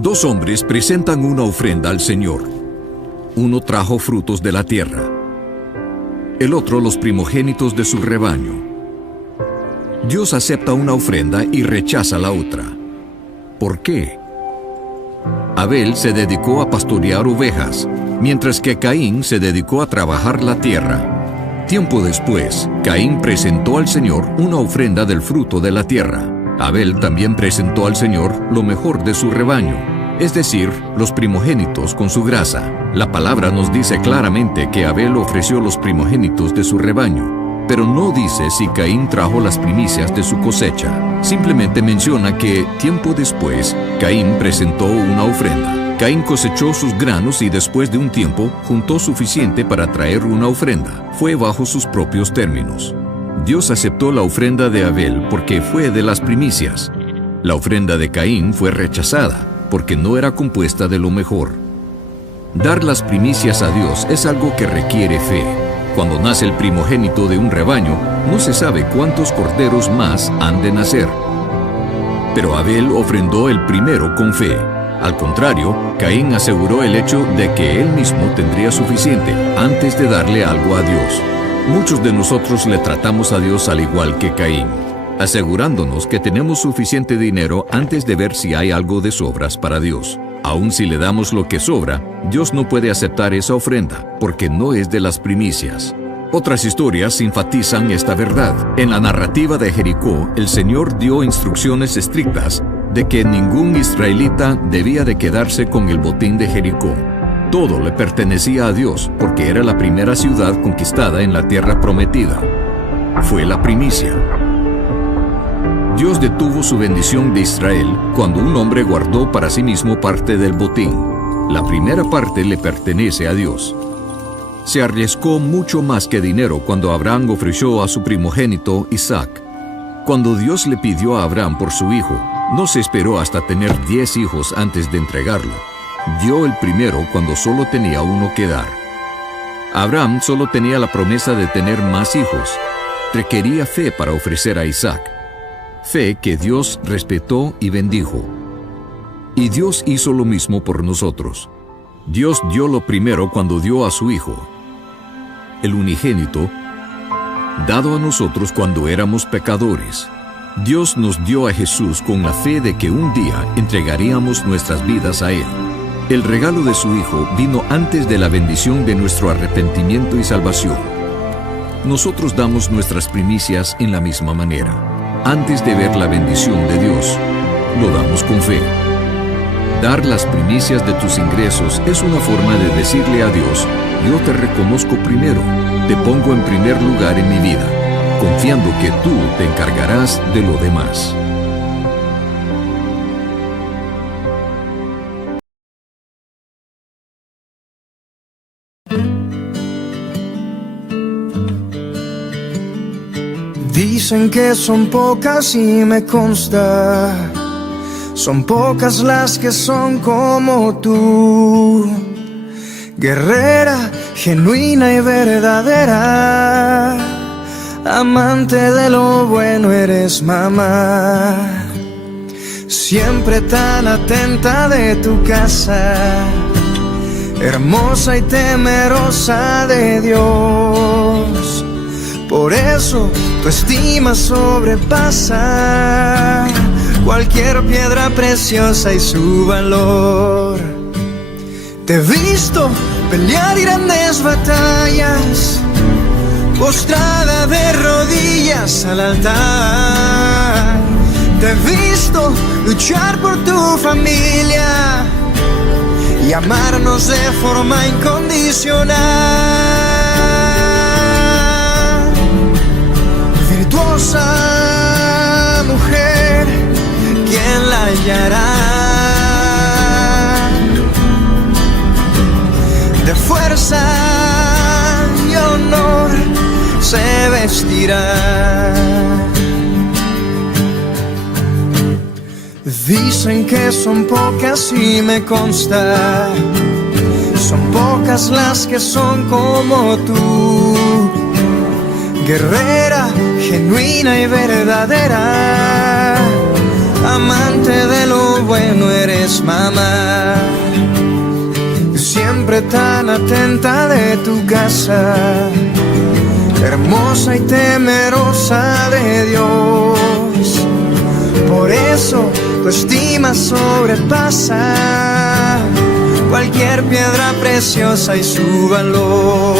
Dos hombres presentan una ofrenda al Señor. Uno trajo frutos de la tierra, el otro los primogénitos de su rebaño. Dios acepta una ofrenda y rechaza la otra. ¿Por qué? Abel se dedicó a pastorear ovejas, mientras que Caín se dedicó a trabajar la tierra. Tiempo después, Caín presentó al Señor una ofrenda del fruto de la tierra. Abel también presentó al Señor lo mejor de su rebaño, es decir, los primogénitos con su grasa. La palabra nos dice claramente que Abel ofreció los primogénitos de su rebaño, pero no dice si Caín trajo las primicias de su cosecha. Simplemente menciona que, tiempo después, Caín presentó una ofrenda. Caín cosechó sus granos y después de un tiempo juntó suficiente para traer una ofrenda. Fue bajo sus propios términos. Dios aceptó la ofrenda de Abel porque fue de las primicias. La ofrenda de Caín fue rechazada porque no era compuesta de lo mejor. Dar las primicias a Dios es algo que requiere fe. Cuando nace el primogénito de un rebaño, no se sabe cuántos corderos más han de nacer. Pero Abel ofrendó el primero con fe. Al contrario, Caín aseguró el hecho de que él mismo tendría suficiente antes de darle algo a Dios. Muchos de nosotros le tratamos a Dios al igual que Caín, asegurándonos que tenemos suficiente dinero antes de ver si hay algo de sobras para Dios. Aun si le damos lo que sobra, Dios no puede aceptar esa ofrenda, porque no es de las primicias. Otras historias enfatizan esta verdad. En la narrativa de Jericó, el Señor dio instrucciones estrictas de que ningún israelita debía de quedarse con el botín de Jericó. Todo le pertenecía a Dios, porque era la primera ciudad conquistada en la tierra prometida. Fue la primicia. Dios detuvo su bendición de Israel cuando un hombre guardó para sí mismo parte del botín. La primera parte le pertenece a Dios. Se arriesgó mucho más que dinero cuando Abraham ofreció a su primogénito Isaac. Cuando Dios le pidió a Abraham por su hijo, no se esperó hasta tener 10 hijos antes de entregarlo. Dio el primero cuando solo tenía uno que dar. Abraham solo tenía la promesa de tener más hijos. Requería fe para ofrecer a Isaac. Fe que Dios respetó y bendijo. Y Dios hizo lo mismo por nosotros. Dios dio lo primero cuando dio a su Hijo, el unigénito, dado a nosotros cuando éramos pecadores. Dios nos dio a Jesús con la fe de que un día entregaríamos nuestras vidas a Él. El regalo de su Hijo vino antes de la bendición de nuestro arrepentimiento y salvación. Nosotros damos nuestras primicias en la misma manera. Antes de ver la bendición de Dios, lo damos con fe. Dar las primicias de tus ingresos es una forma de decirle a Dios: yo te reconozco primero, te pongo en primer lugar en mi vida, confiando que tú te encargarás de lo demás. Dicen que son pocas y me consta, son pocas las que son como tú, guerrera, genuina y verdadera, amante de lo bueno eres mamá, siempre tan atenta de tu casa, hermosa y temerosa de Dios. Por eso tu estima sobrepasa cualquier piedra preciosa y su valor. Te he visto pelear grandes batallas, postrada de rodillas al altar. Te he visto luchar por tu familia y amarnos de forma incondicional. Virtuosa mujer, ¿quién la hallará? De fuerza y honor se vestirá. Dicen que son pocas y me consta, son pocas las que son como tú, guerrera, genuina y verdadera, amante de lo bueno, eres mamá. Siempre tan atenta de tu casa, hermosa y temerosa de Dios. Por eso tu estima sobrepasa cualquier piedra preciosa y su valor.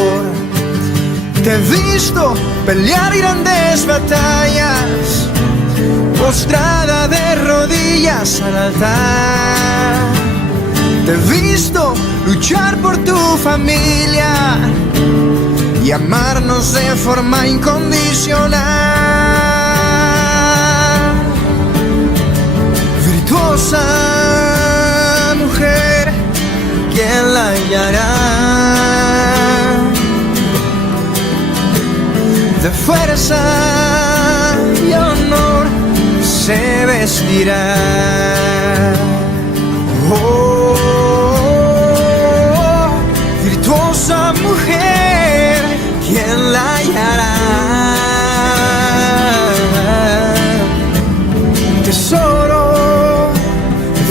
Te he visto pelear grandes batallas, postrada de rodillas al altar. Te he visto luchar por tu familia y amarnos de forma incondicional. Virtuosa mujer, ¿quién la hallará? De fuerza y honor se vestirá. Oh, virtuosa mujer, ¿quién la hallará? Tesoro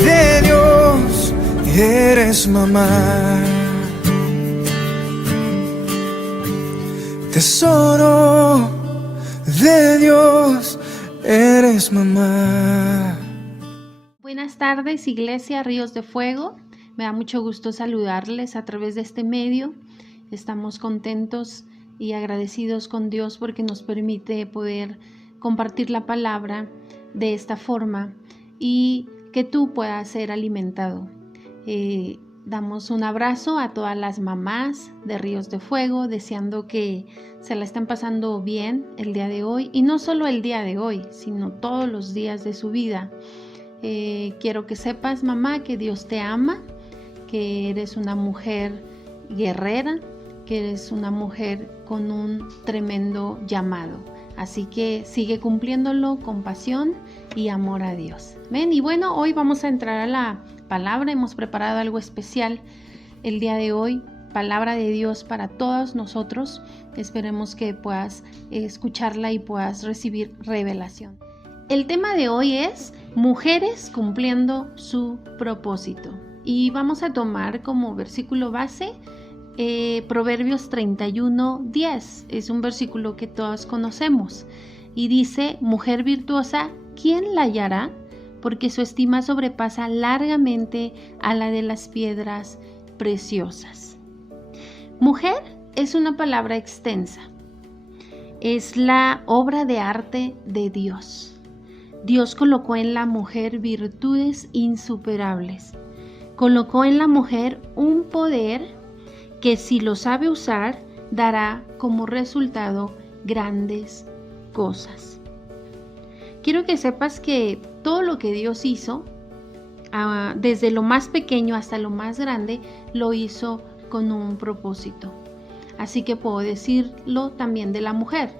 de Dios, eres mamá. Tesoro de Dios, eres mamá. Buenas tardes, Iglesia Ríos de Fuego. Me da mucho gusto saludarles a través de este medio. Estamos contentos y agradecidos con Dios porque nos permite poder compartir la palabra de esta forma y que tú puedas ser alimentado. Damos un abrazo a todas las mamás de Ríos de Fuego, deseando que se la estén pasando bien el día de hoy, y no solo el día de hoy, sino todos los días de su vida. Quiero que sepas, mamá, que Dios te ama, que eres una mujer guerrera, que eres una mujer con un tremendo llamado. Así que sigue cumpliéndolo con pasión y amor a Dios. Ven, y bueno, hoy vamos a entrar a la palabra. Hemos preparado algo especial el día de hoy, palabra de Dios para todos nosotros. Esperemos que puedas escucharla y puedas recibir revelación. El tema de hoy es mujeres cumpliendo su propósito, y vamos a tomar como versículo base Proverbios 31:10. Es un versículo que todos conocemos y dice: mujer virtuosa, ¿quién la hallará? Porque su estima sobrepasa largamente a la de las piedras preciosas. Mujer es una palabra extensa. Es la obra de arte de Dios. Dios colocó en la mujer virtudes insuperables. Colocó en la mujer un poder que, si lo sabe usar, dará como resultado grandes cosas. Quiero que sepas que todo lo que Dios hizo, desde lo más pequeño hasta lo más grande, lo hizo con un propósito. Así que puedo decirlo también de la mujer.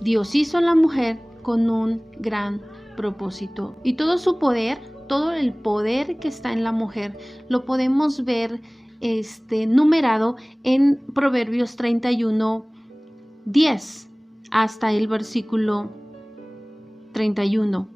Dios hizo a la mujer con un gran propósito. Y todo su poder, todo el poder que está en la mujer, lo podemos ver numerado en Proverbios 31:10 hasta el versículo 31.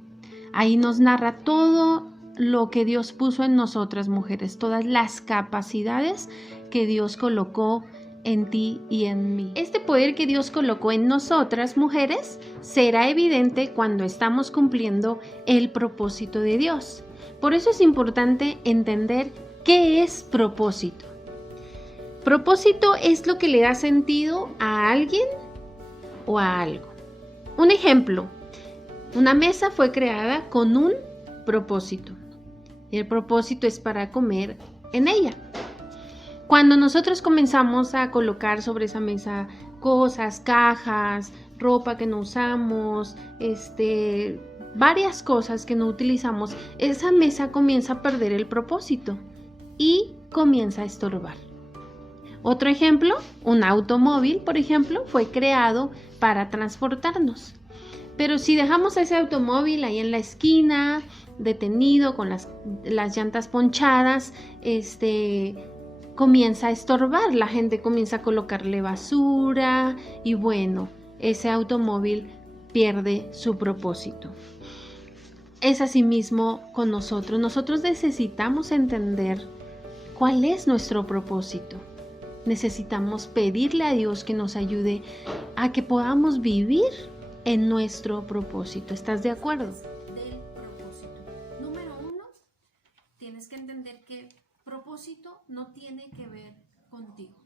Ahí nos narra todo lo que Dios puso en nosotras mujeres, todas las capacidades que Dios colocó en ti y en mí. Este poder que Dios colocó en nosotras mujeres será evidente cuando estamos cumpliendo el propósito de Dios. Por eso es importante entender qué es propósito. Propósito es lo que le da sentido a alguien o a algo. Un ejemplo: una mesa fue creada con un propósito, y el propósito es para comer en ella. Cuando nosotros comenzamos a colocar sobre esa mesa cosas, cajas, ropa que no usamos, varias cosas que no utilizamos, esa mesa comienza a perder el propósito y comienza a estorbar. Otro ejemplo: un automóvil, por ejemplo, fue creado para transportarnos. Pero si dejamos ese automóvil ahí en la esquina, detenido, con las llantas ponchadas, comienza a estorbar. La gente comienza a colocarle basura y bueno, ese automóvil pierde su propósito. es asimismo con nosotros. Nosotros necesitamos entender cuál es nuestro propósito. Necesitamos pedirle a Dios que nos ayude a que podamos vivir en nuestro propósito. ¿Estás de acuerdo? Del propósito. Número 1, tienes que entender que propósito no tiene que ver contigo.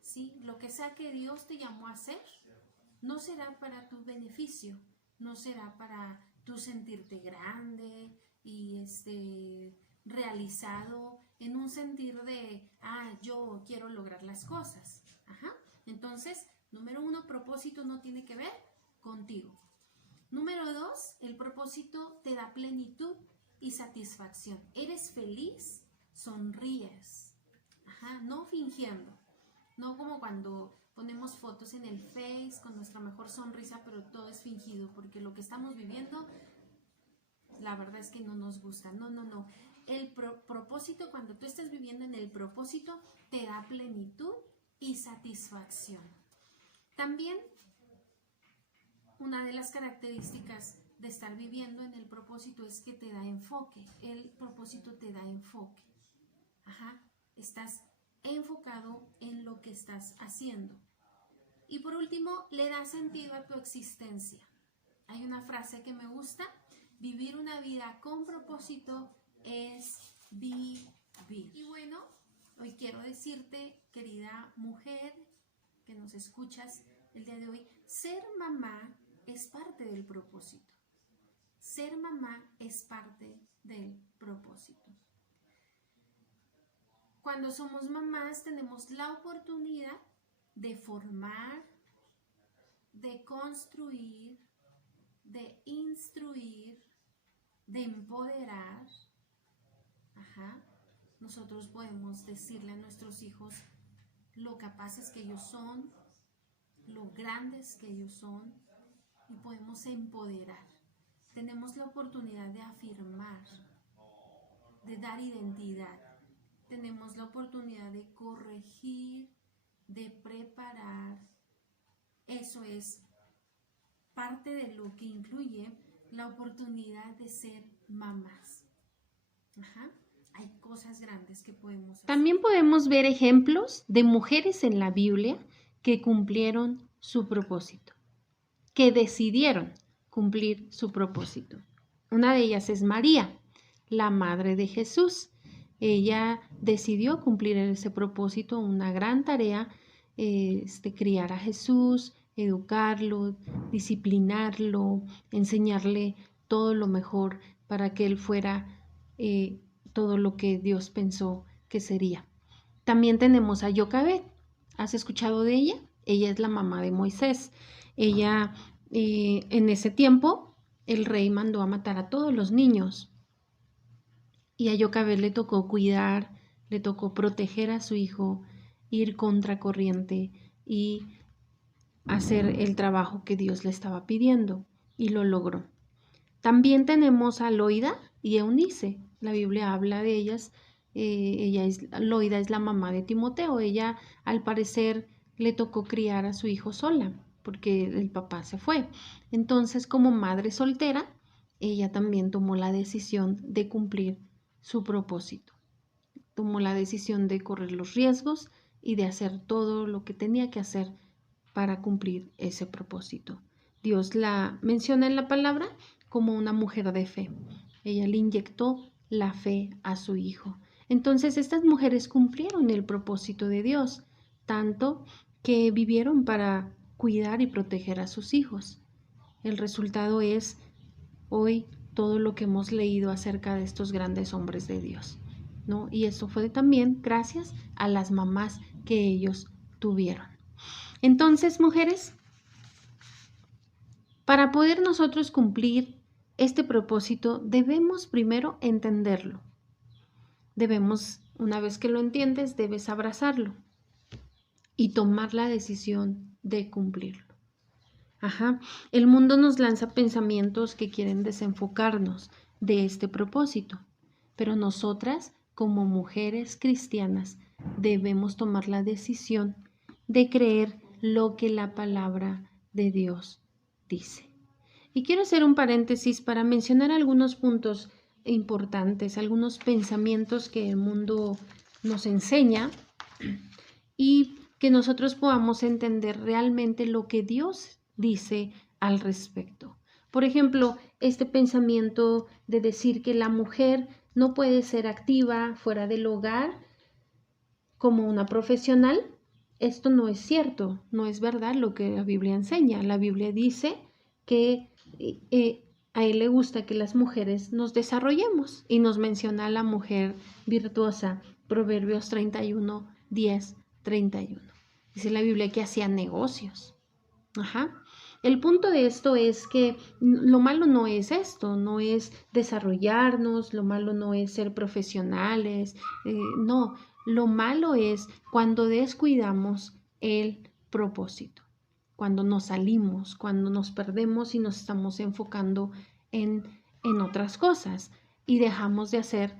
¿Sí? Lo que sea que Dios te llamó a hacer, no será para tu beneficio, no será para tu sentirte grande y realizado en un sentir de, yo quiero lograr las cosas. Entonces, número 1, propósito no tiene que ver contigo. Número 2, el propósito te da plenitud y satisfacción. Eres feliz, sonríes, no fingiendo, no como cuando ponemos fotos en el Face con nuestra mejor sonrisa, pero todo es fingido, porque lo que estamos viviendo, la verdad es que no nos gusta. No. El propósito, cuando tú estás viviendo en el propósito, te da plenitud y satisfacción. También, una de las características de estar viviendo en el propósito es que te da enfoque. El propósito te da enfoque. Estás enfocado en lo que estás haciendo. Y por último, le da sentido a tu existencia. Hay una frase que me gusta: vivir una vida con propósito es vivir. Y bueno, hoy quiero decirte, querida mujer que nos escuchas el día de hoy, ser mamá es parte del propósito. Ser mamá es parte del propósito. Cuando somos mamás tenemos la oportunidad de formar, de construir, de instruir, de empoderar. Nosotros podemos decirle a nuestros hijos lo capaces que ellos son, lo grandes que ellos son, y podemos empoderar. Tenemos la oportunidad de afirmar, de dar identidad. Tenemos la oportunidad de corregir, de preparar. Eso es parte de lo que incluye la oportunidad de ser mamás. Hay cosas grandes que podemos hacer. También podemos ver ejemplos de mujeres en la Biblia que cumplieron su propósito, que decidieron cumplir su propósito. Una de ellas es María, la madre de Jesús. Ella decidió cumplir ese propósito, una gran tarea, criar a Jesús, educarlo, disciplinarlo, enseñarle todo lo mejor para que él fuera todo lo que Dios pensó que sería. También tenemos a Joquebed. ¿Has escuchado de ella? Ella es la mamá de Moisés. Ella, en ese tiempo, el rey mandó a matar a todos los niños. Y a Joquebed le tocó cuidar, le tocó proteger a su hijo, ir contracorriente y hacer el trabajo que Dios le estaba pidiendo. Y lo logró. También tenemos a Loida y Eunice. La Biblia habla de ellas. Loida es la mamá de Timoteo. Ella, al parecer, le tocó criar a su hijo sola porque el papá se fue. Entonces, como madre soltera, ella también tomó la decisión de cumplir su propósito. Tomó la decisión de correr los riesgos y de hacer todo lo que tenía que hacer para cumplir ese propósito. Dios la menciona en la palabra como una mujer de fe. Ella le inyectó la fe a su hijo. Entonces estas mujeres cumplieron el propósito de Dios, tanto que vivieron para cuidar y proteger a sus hijos. El resultado es hoy todo lo que hemos leído acerca de estos grandes hombres de Dios, ¿no? Y eso fue también gracias a las mamás que ellos tuvieron. Entonces, mujeres, para poder nosotros cumplir este propósito, debemos primero entenderlo. Debemos, una vez que lo entiendes, debes abrazarlo y tomar la decisión de cumplirlo. El mundo nos lanza pensamientos que quieren desenfocarnos de este propósito, pero nosotras, como mujeres cristianas, debemos tomar la decisión de creer lo que la palabra de Dios dice. Y quiero hacer un paréntesis para mencionar algunos puntos importantes, algunos pensamientos que el mundo nos enseña y que nosotros podamos entender realmente lo que Dios dice al respecto. Por ejemplo, este pensamiento de decir que la mujer no puede ser activa fuera del hogar como una profesional, esto no es cierto, no es verdad lo que la Biblia enseña. La Biblia dice que a él le gusta que las mujeres nos desarrollemos y nos menciona a la mujer virtuosa, Proverbios 31, 10, 31. Dice la Biblia que hacía negocios. El punto de esto es que lo malo no es esto, no es desarrollarnos, lo malo no es ser profesionales, no, lo malo es cuando descuidamos el propósito, cuando nos salimos, cuando nos perdemos y nos estamos enfocando en otras cosas y dejamos de hacer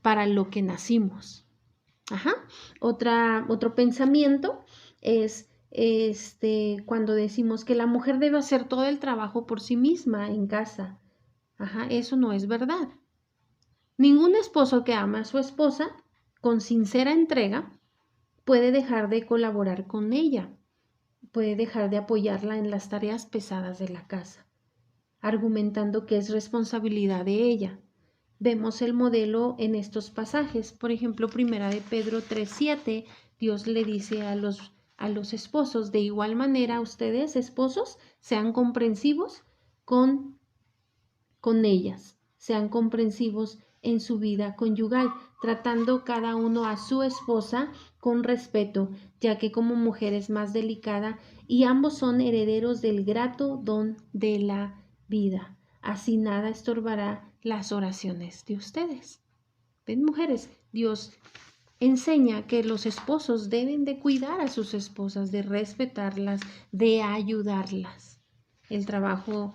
para lo que nacimos. Otro pensamiento es cuando decimos que la mujer debe hacer todo el trabajo por sí misma en casa. Eso no es verdad. Ningún esposo que ama a su esposa con sincera entrega puede dejar de colaborar con ella, puede dejar de apoyarla en las tareas pesadas de la casa, argumentando que es responsabilidad de ella. Vemos el modelo en estos pasajes. Por ejemplo, 1 de Pedro 3:7, Dios le dice a los esposos, de igual manera ustedes, esposos, sean comprensivos con ellas, sean comprensivos en su vida conyugal, tratando cada uno a su esposa con respeto, ya que como mujer es más delicada y ambos son herederos del grato don de la vida. Así nada estorbará las oraciones de ustedes. ¿Ven, mujeres? Dios enseña que los esposos deben de cuidar a sus esposas, de respetarlas, de ayudarlas. El trabajo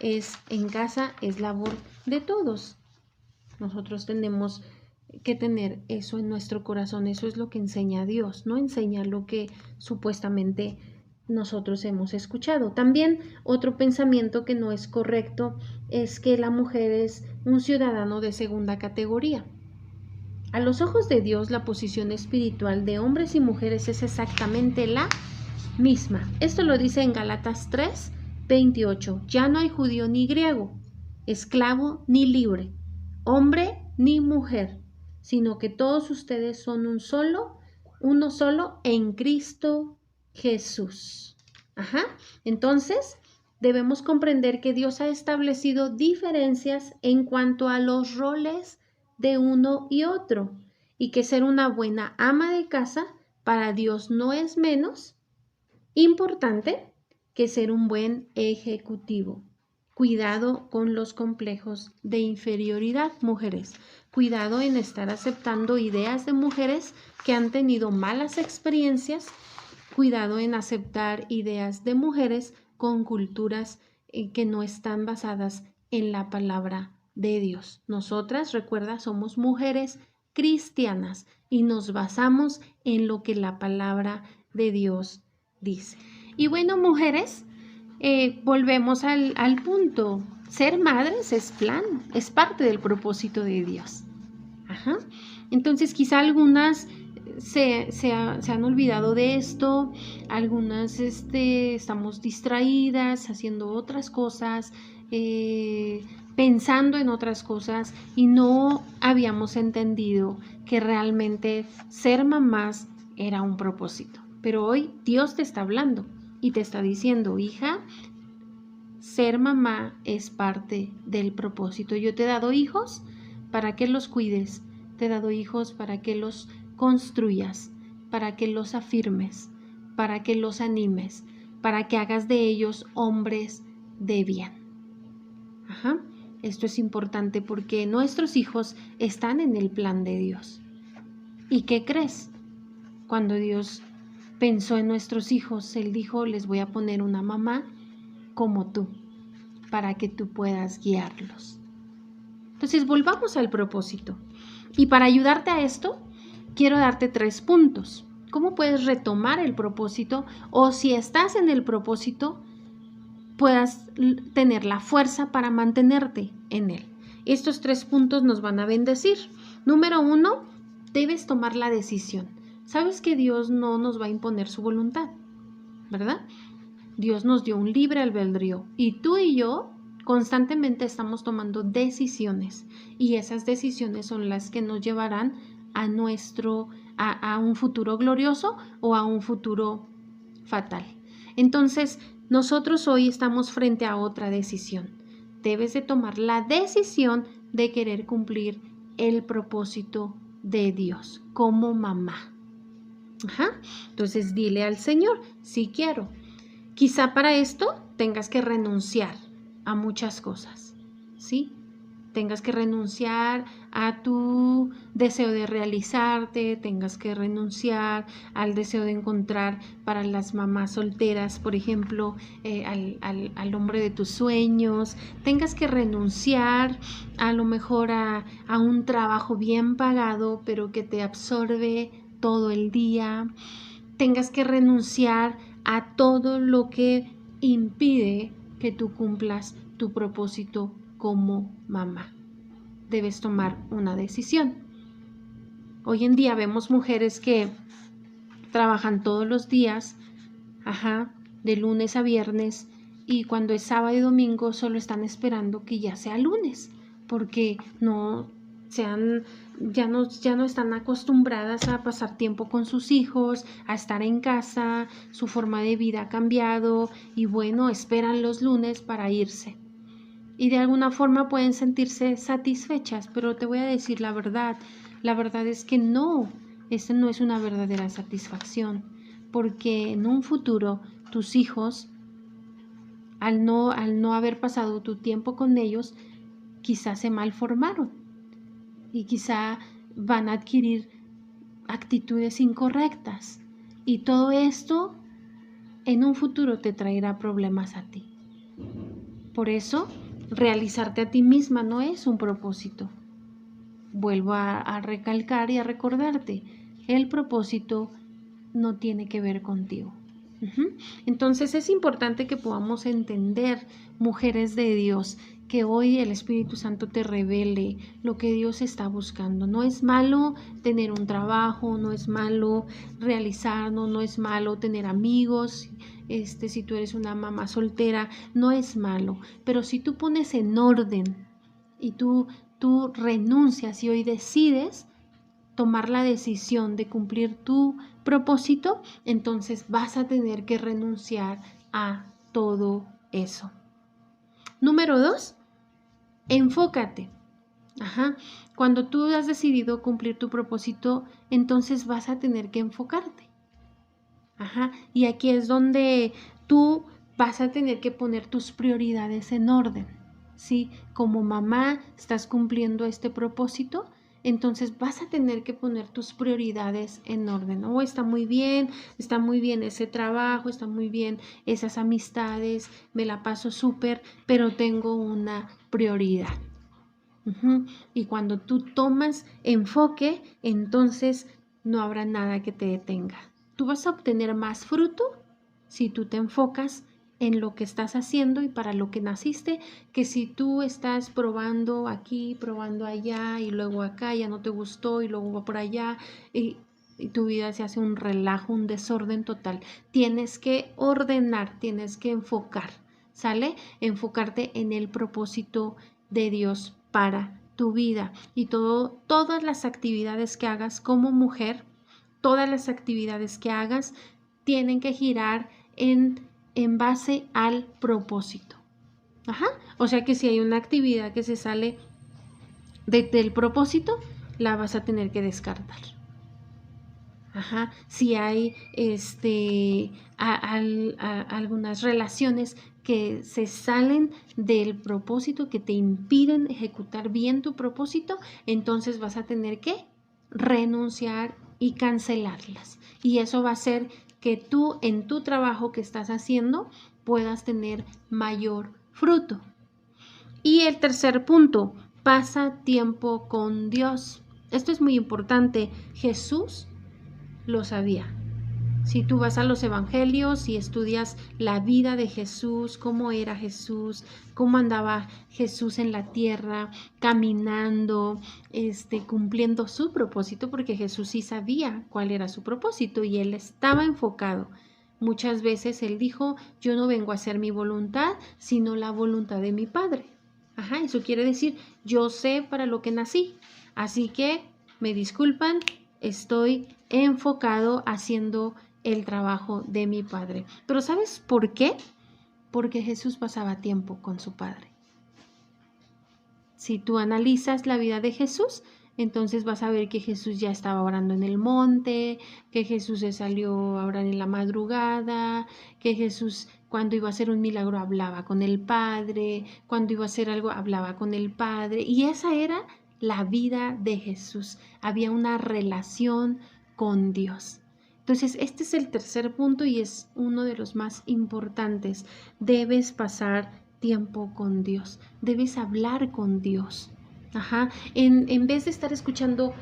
en casa es labor de todos. Nosotros tenemos que tener eso en nuestro corazón. Eso es lo que enseña Dios, no enseña lo que supuestamente nosotros hemos escuchado. También otro pensamiento que no es correcto es que la mujer es un ciudadano de segunda categoría. A los ojos de Dios, la posición espiritual de hombres y mujeres es exactamente la misma. Esto lo dice en Gálatas 3:28. Ya no hay judío ni griego, esclavo ni libre, hombre ni mujer, sino que todos ustedes son uno solo en Cristo Jesús. Entonces, debemos comprender que Dios ha establecido diferencias en cuanto a los roles de uno y otro, y que ser una buena ama de casa para Dios no es menos importante que ser un buen ejecutivo. Cuidado con los complejos de inferioridad, mujeres. Cuidado en estar aceptando ideas de mujeres que han tenido malas experiencias. Cuidado en aceptar ideas de mujeres con culturas que no están basadas en la palabra de Dios. Nosotras, recuerda, somos mujeres cristianas y nos basamos en lo que la palabra de Dios dice. Y bueno, mujeres, volvemos al punto. Ser madres es parte del propósito de Dios. Entonces, quizá algunas se han olvidado de esto, algunas estamos distraídas haciendo otras cosas, pensando en otras cosas y no habíamos entendido que realmente ser mamás era un propósito. Pero hoy Dios te está hablando y te está diciendo, hija, ser mamá es parte del propósito. Yo te he dado hijos para que los cuides, te he dado hijos para que los construyas, para que los afirmes, para que los animes, para que hagas de ellos hombres de bien. Esto es importante porque nuestros hijos están en el plan de Dios. ¿Y qué crees? Cuando Dios pensó en nuestros hijos, Él dijo, les voy a poner una mamá como tú, para que tú puedas guiarlos. Entonces, volvamos al propósito. Y para ayudarte a esto, quiero darte 3 puntos. ¿Cómo puedes retomar el propósito? O si estás en el propósito, puedas tener la fuerza para mantenerte en él. Estos 3 puntos nos van a bendecir. Número 1, debes tomar la decisión. Sabes que Dios no nos va a imponer su voluntad, ¿verdad? Dios nos dio un libre albedrío y tú y yo constantemente estamos tomando decisiones y esas decisiones son las que nos llevarán a un futuro glorioso o a un futuro fatal. Entonces, nosotros hoy estamos frente a otra decisión. Debes de tomar la decisión de querer cumplir el propósito de Dios como mamá. Entonces, dile al Señor, sí quiero. Quizá para esto tengas que renunciar a muchas cosas, ¿sí? Tengas que renunciar a tu deseo de realizarte, tengas que renunciar al deseo de encontrar para las mamás solteras, por ejemplo, al hombre de tus sueños, tengas que renunciar a lo mejor a un trabajo bien pagado, pero que te absorbe todo el día, tengas que renunciar a todo lo que impide que tú cumplas tu propósito como mamá. Debes tomar una decisión. Hoy en día vemos mujeres que trabajan todos los días, de lunes a viernes, y cuando es sábado y domingo solo están esperando que ya sea lunes, porque ya no están acostumbradas a pasar tiempo con sus hijos, a estar en casa, su forma de vida ha cambiado y bueno, esperan los lunes para irse. Y de alguna forma pueden sentirse satisfechas, pero te voy a decir la verdad es que no, esta no es una verdadera satisfacción, porque en un futuro tus hijos, al no haber pasado tu tiempo con ellos, quizás se malformaron y quizá van a adquirir actitudes incorrectas y todo esto en un futuro te traerá problemas a ti. Por eso, realizarte a ti misma no es un propósito. Vuelvo a recalcar y a recordarte, el propósito no tiene que ver contigo. Entonces es importante que podamos entender, mujeres de Dios, que hoy el Espíritu Santo te revele lo que Dios está buscando. No es malo tener un trabajo, no es malo realizarnos, no es malo tener amigos, si tú eres una mamá soltera, no es malo. Pero si tú pones en orden y tú renuncias y hoy decides tomar la decisión de cumplir tu propósito, entonces vas a tener que renunciar a todo eso. Número 2, enfócate. Cuando tú has decidido cumplir tu propósito, entonces vas a tener que enfocarte. Y aquí es donde tú vas a tener que poner tus prioridades en orden. ¿Sí? Como mamá estás cumpliendo este propósito, entonces vas a tener que poner tus prioridades en orden. Está muy bien ese trabajo, está muy bien esas amistades, me la paso súper, pero tengo una prioridad. Y cuando tú tomas enfoque, entonces no habrá nada que te detenga. Tú vas a obtener más fruto si tú te enfocas en lo que estás haciendo y para lo que naciste, que si tú estás probando aquí, probando allá y luego acá ya no te gustó y luego va por allá y tu vida se hace un relajo, un desorden total. Tienes que ordenar, tienes que enfocar, ¿sale? Enfocarte en el propósito de Dios para tu vida y todas las actividades que hagas como mujer, todas las actividades que hagas tienen que girar en base al propósito. O sea que si hay una actividad que se sale del propósito, la vas a tener que descartar. Si hay algunas relaciones que se salen del propósito, que te impiden ejecutar bien tu propósito, entonces vas a tener que renunciar y cancelarlas. Y eso va a hacer que tú en tu trabajo que estás haciendo puedas tener mayor fruto. Y el tercer punto, pasa tiempo con Dios. Esto es muy importante. Jesús lo sabía. Si tú vas a los evangelios y estudias la vida de Jesús, cómo era Jesús, cómo andaba Jesús en la tierra, caminando, cumpliendo su propósito, porque Jesús sí sabía cuál era su propósito y él estaba enfocado. Muchas veces él dijo, yo no vengo a hacer mi voluntad, sino la voluntad de mi Padre. Ajá, eso quiere decir, yo sé para lo que nací, así que me disculpan, estoy enfocado haciendo el trabajo de mi Padre. Pero ¿sabes por qué? Porque Jesús pasaba tiempo con su Padre. Si tú analizas la vida de Jesús, entonces vas a ver que Jesús ya estaba orando en el monte, que Jesús se salió a orar en la madrugada, que Jesús cuando iba a hacer un milagro hablaba con el Padre, cuando iba a hacer algo hablaba con el Padre. Y esa era la vida de Jesús. Había una relación con Dios. Entonces, este es el tercer punto y es uno de los más importantes. Debes pasar tiempo con Dios. Debes hablar con Dios. Ajá. En vez de estar escuchando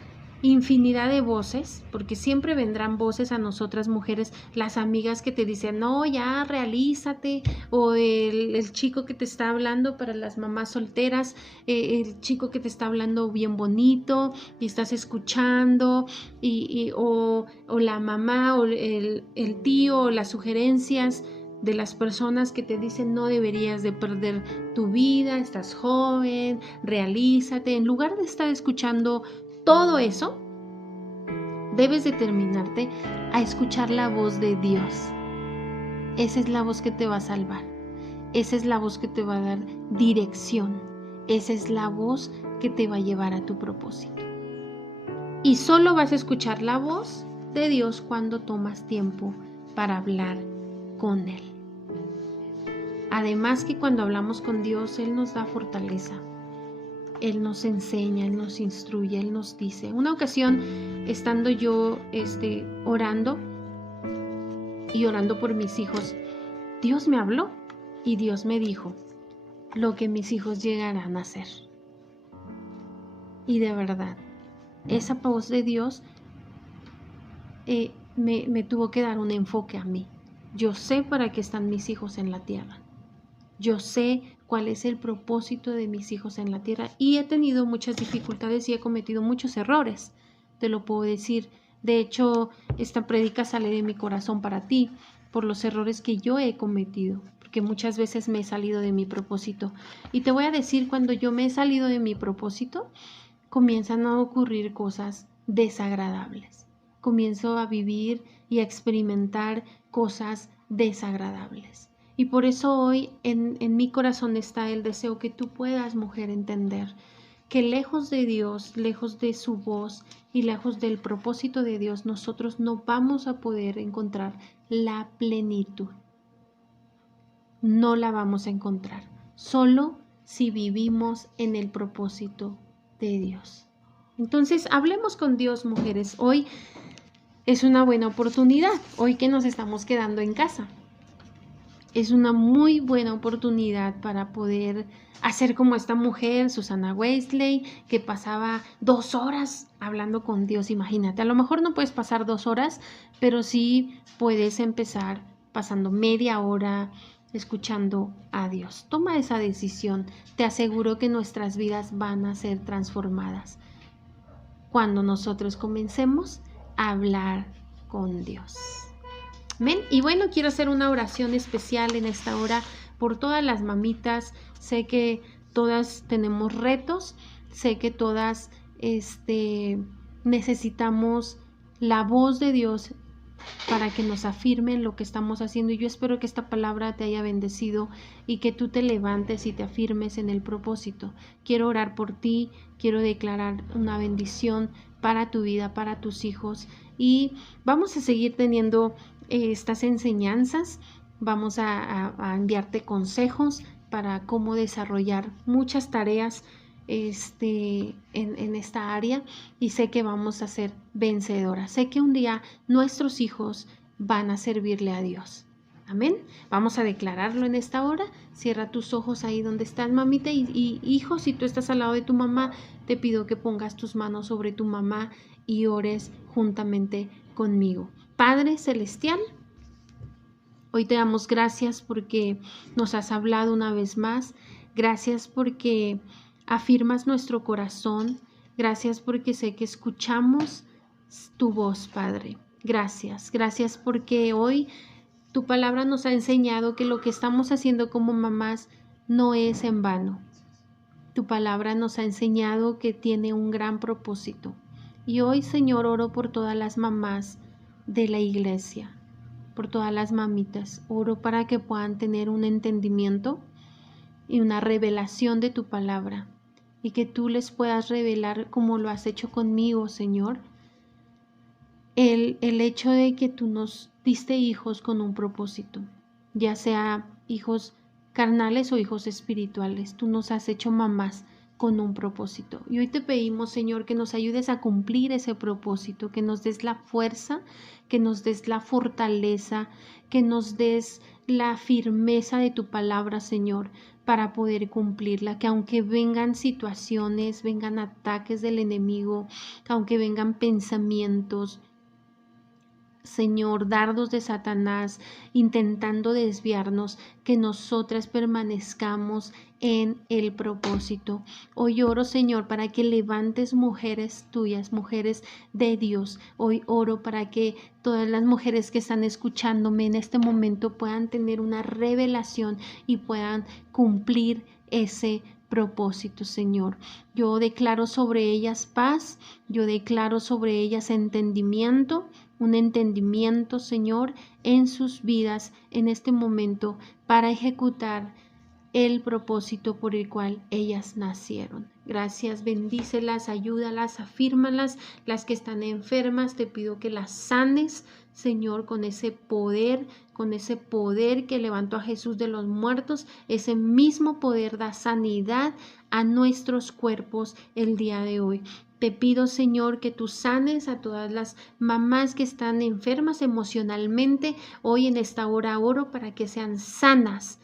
infinidad de voces, porque siempre vendrán voces a nosotras mujeres, las amigas que te dicen, no, ya realízate, o el chico que te está hablando para las mamás solteras, el chico que te está hablando bien bonito y estás escuchando, o la mamá o el tío o las sugerencias de las personas que te dicen no deberías de perder tu vida, estás joven, realízate. En lugar de estar escuchando todo eso, debes determinarte a escuchar la voz de Dios. Esa es la voz que te va a salvar. Esa es la voz que te va a dar dirección. Esa es la voz que te va a llevar a tu propósito. Y solo vas a escuchar la voz de Dios cuando tomas tiempo para hablar con Él. Además que cuando hablamos con Dios, Él nos da fortaleza. Él nos enseña, Él nos instruye, Él nos dice. Una ocasión, estando yo orando y orando por mis hijos, Dios me habló y Dios me dijo lo que mis hijos llegarán a hacer. Y de verdad, esa voz de Dios me tuvo que dar un enfoque a mí. Yo sé para qué están mis hijos en la tierra. Yo sé cuál es el propósito de mis hijos en la tierra y he tenido muchas dificultades y he cometido muchos errores, te lo puedo decir. De hecho, esta prédica sale de mi corazón para ti por los errores que yo he cometido, porque muchas veces me he salido de mi propósito. Y te voy a decir, cuando yo me he salido de mi propósito, comienzan a ocurrir cosas desagradables. Comienzo a vivir y a experimentar cosas desagradables. Y por eso hoy en mi corazón está el deseo que tú puedas, mujer, entender que lejos de Dios, lejos de su voz y lejos del propósito de Dios, nosotros no vamos a poder encontrar la plenitud. No la vamos a encontrar, solo si vivimos en el propósito de Dios. Entonces, hablemos con Dios, mujeres. Hoy es una buena oportunidad, hoy que nos estamos quedando en casa. Es una muy buena oportunidad para poder hacer como esta mujer, Susana Wesley, que pasaba 2 horas hablando con Dios. Imagínate, a lo mejor no puedes pasar 2 horas, pero sí puedes empezar pasando media hora escuchando a Dios. Toma esa decisión. Te aseguro que nuestras vidas van a ser transformadas cuando nosotros comencemos a hablar con Dios. Amén. Y bueno, quiero hacer una oración especial en esta hora por todas las mamitas. Sé que todas tenemos retos, sé que todas necesitamos la voz de Dios para que nos afirmen lo que estamos haciendo. Y yo espero que esta palabra te haya bendecido y que tú te levantes y te afirmes en el propósito. Quiero orar por ti, quiero declarar una bendición para tu vida, para tus hijos. Y vamos a seguir teniendo estas enseñanzas, vamos a enviarte consejos para cómo desarrollar muchas tareas en esta área, y sé que vamos a ser vencedoras. Sé que un día nuestros hijos van a servirle a Dios. Amén. Vamos a declararlo en esta hora. Cierra tus ojos ahí donde estás, mamita, y hijo, si tú estás al lado de tu mamá, te pido que pongas tus manos sobre tu mamá y ores juntamente conmigo. Padre Celestial, hoy te damos gracias porque nos has hablado una vez más. Gracias porque afirmas nuestro corazón. Gracias porque sé que escuchamos tu voz, Padre. Gracias. Gracias porque hoy tu palabra nos ha enseñado que lo que estamos haciendo como mamás no es en vano. Tu palabra nos ha enseñado que tiene un gran propósito. Y hoy, Señor, oro por todas las mamás de la iglesia, por todas las mamitas. Oro para que puedan tener un entendimiento y una revelación de tu palabra, y que tú les puedas revelar, como lo has hecho conmigo, Señor, el hecho de que tú nos diste hijos con un propósito, ya sea hijos carnales o hijos espirituales. Tú nos has hecho mamás con un propósito. Y hoy te pedimos, Señor, que nos ayudes a cumplir ese propósito, que nos des la fuerza, que nos des la fortaleza, que nos des la firmeza de tu palabra, Señor, para poder cumplirla. Que aunque vengan situaciones, vengan ataques del enemigo, aunque vengan pensamientos, Señor, dardos de Satanás intentando desviarnos, que nosotras permanezcamos en el propósito. Hoy oro, Señor, para que levantes mujeres tuyas, mujeres de Dios. Hoy oro para que todas las mujeres que están escuchándome en este momento puedan tener una revelación y puedan cumplir ese propósito, Señor. Yo declaro sobre ellas paz, yo declaro sobre ellas entendimiento, un entendimiento, Señor, en sus vidas en este momento para ejecutar el propósito por el cual ellas nacieron. Gracias, bendícelas, ayúdalas, afírmalas. Las que están enfermas, te pido que las sanes, Señor, con ese poder que levantó a Jesús de los muertos. Ese mismo poder da sanidad a nuestros cuerpos el día de hoy. Te pido, Señor, que tú sanes a todas las mamás que están enfermas emocionalmente. Hoy en esta hora oro para que sean sanas,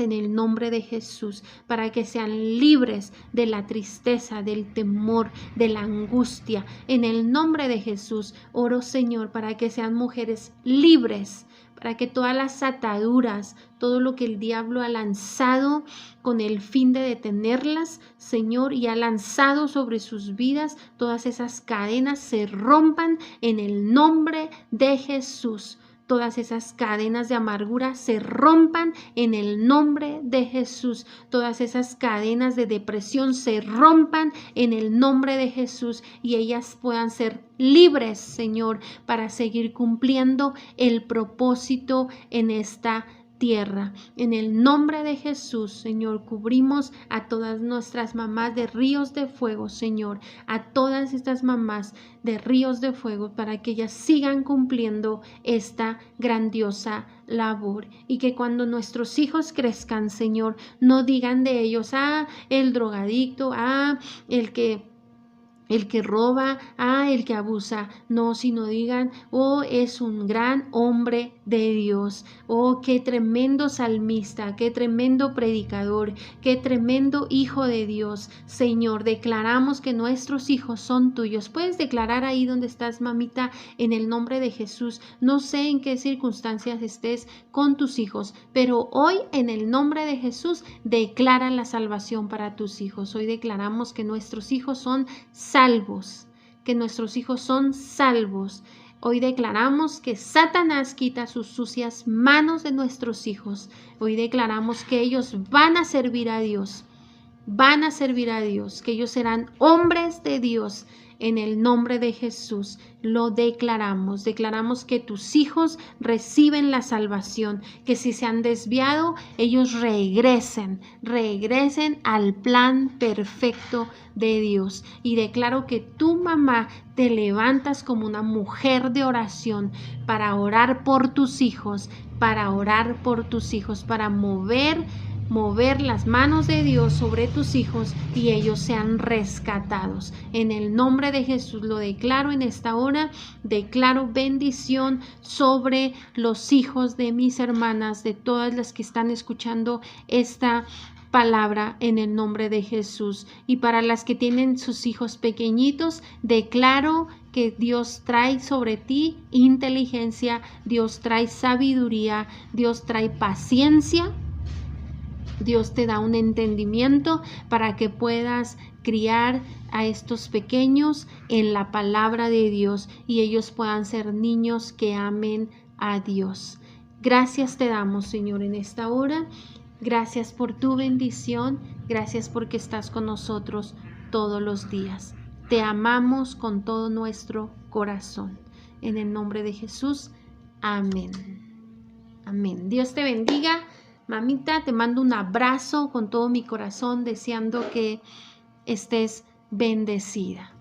en el nombre de Jesús, para que sean libres de la tristeza, del temor, de la angustia. En el nombre de Jesús oro, Señor, para que sean mujeres libres, para que todas las ataduras, todo lo que el diablo ha lanzado con el fin de detenerlas, Señor, y ha lanzado sobre sus vidas, todas esas cadenas se rompan en el nombre de Jesús. Todas esas cadenas de amargura se rompan en el nombre de Jesús. Todas esas cadenas de depresión se rompan en el nombre de Jesús y ellas puedan ser libres, Señor, para seguir cumpliendo el propósito en esta tierra. En el nombre de Jesús, Señor, cubrimos a todas nuestras mamás de Ríos de Fuego, Señor, a todas estas mamás de Ríos de Fuego, para que ellas sigan cumpliendo esta grandiosa labor, y que cuando nuestros hijos crezcan, Señor, no digan de ellos, el drogadicto, el que roba, el que abusa, no, sino digan, es un gran hombre de Dios, qué tremendo salmista, qué tremendo predicador, qué tremendo hijo de Dios. Señor, declaramos que nuestros hijos son tuyos. Puedes declarar ahí donde estás, mamita, en el nombre de Jesús. No sé en qué circunstancias estés con tus hijos, pero hoy en el nombre de Jesús declara la salvación para tus hijos. Hoy declaramos que nuestros hijos son salvos, que nuestros hijos son salvos. Hoy declaramos que Satanás quita sus sucias manos de nuestros hijos. Hoy declaramos que ellos van a servir a Dios, que ellos serán hombres de Dios. En el nombre de Jesús lo declaramos. Declaramos que tus hijos reciben la salvación, que si se han desviado, ellos regresen al plan perfecto de Dios. Y declaro que tu mamá te levantas como una mujer de oración para orar por tus hijos, para mover las manos de Dios sobre tus hijos y ellos sean rescatados. En el nombre de Jesús lo declaro en esta hora. Declaro bendición sobre los hijos de mis hermanas, de todas las que están escuchando esta palabra en el nombre de Jesús. Y para las que tienen sus hijos pequeñitos, declaro que Dios trae sobre ti inteligencia, Dios trae sabiduría, Dios trae paciencia. Dios te da un entendimiento para que puedas criar a estos pequeños en la palabra de Dios y ellos puedan ser niños que amen a Dios. Gracias te damos, Señor, en esta hora. Gracias por tu bendición. Gracias porque estás con nosotros todos los días. Te amamos con todo nuestro corazón. En el nombre de Jesús. Amén. Amén. Dios te bendiga. Mamita, te mando un abrazo con todo mi corazón, deseando que estés bendecida.